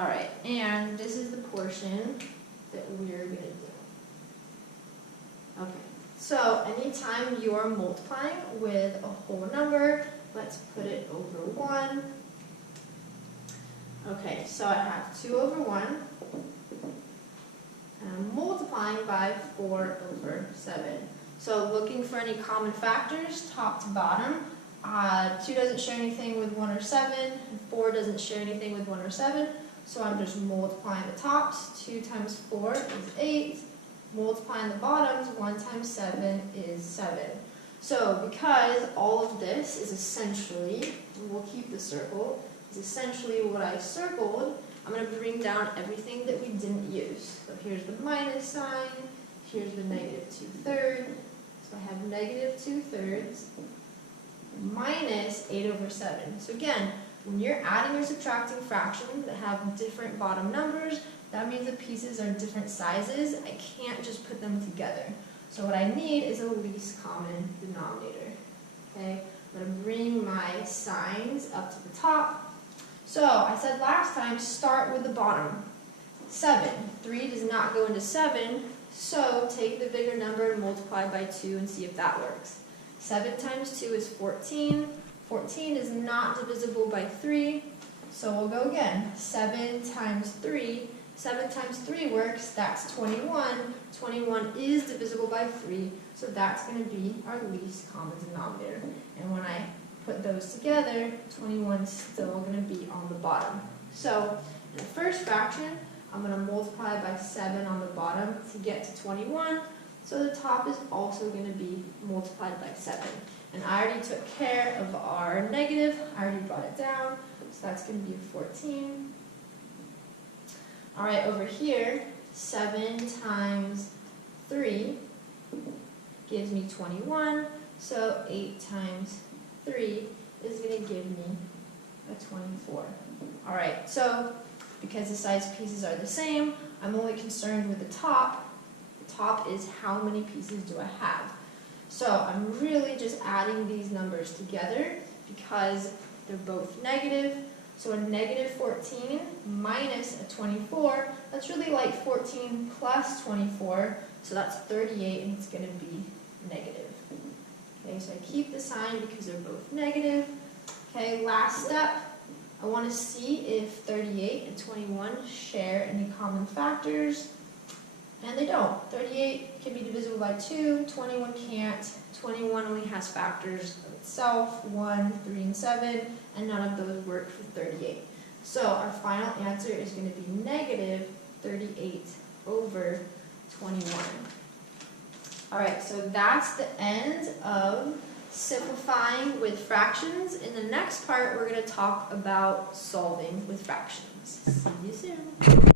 Alright, and this is the portion that we're going to do. Okay, so anytime you are multiplying with a whole number, let's put it over 1. Okay, so I have 2 over 1, and I'm multiplying by 4 over 7. So looking for any common factors, top to bottom. 2 doesn't share anything with 1 or 7, and 4 doesn't share anything with 1 or 7, so I'm just multiplying the tops. 2 times 4 is 8. Multiplying the bottoms, 1 times 7 is 7. So because all of this is essentially, and we'll keep the circle, is essentially what I circled, I'm going to bring down everything that we didn't use. So here's the minus sign, here's the negative 2/3. So I have negative 2/3 minus 8 over 7. So again, when you're adding or subtracting fractions that have different bottom numbers, that means the pieces are different sizes. I can't just put them together. So what I need is a least common denominator. Okay, I'm going to bring my signs up to the top. So I said last time, start with the bottom. 7. 3 does not go into 7, so take the bigger number and multiply by 2 and see if that works. 7 times 2 is 14. 14 is not divisible by 3, so we'll go again. 7 times 3. 7 times 3 works, that's 21. 21 is divisible by 3, so that's going to be our least common denominator. And when I put those together, 21 is still going to be on the bottom. So in the first fraction, I'm going to multiply by 7 on the bottom to get to 21. So the top is also going to be multiplied by 7. And I already took care of our negative. I already brought it down. So that's going to be 14. All right, over here, 7 times 3 gives me 21. So 8 times 3 is going to give me a 24. All right, so because the size pieces are the same, I'm only concerned with the top. The top is how many pieces do I have. So I'm really just adding these numbers together because they're both negative. So a negative 14 minus a 24, that's really like 14 plus 24, so that's 38, and it's going to be negative. Okay, so I keep the sign because they're both negative. Okay, last step, I want to see if 38 and 21 share any common factors, and they don't. 38 can be divisible by 2, 21 can't. 21 only has factors of itself, 1, 3, and 7, and none of those work for 38. So our final answer is going to be negative 38 over 21. All right, so that's the end of simplifying with fractions. In the next part, we're going to talk about solving with fractions. See you soon.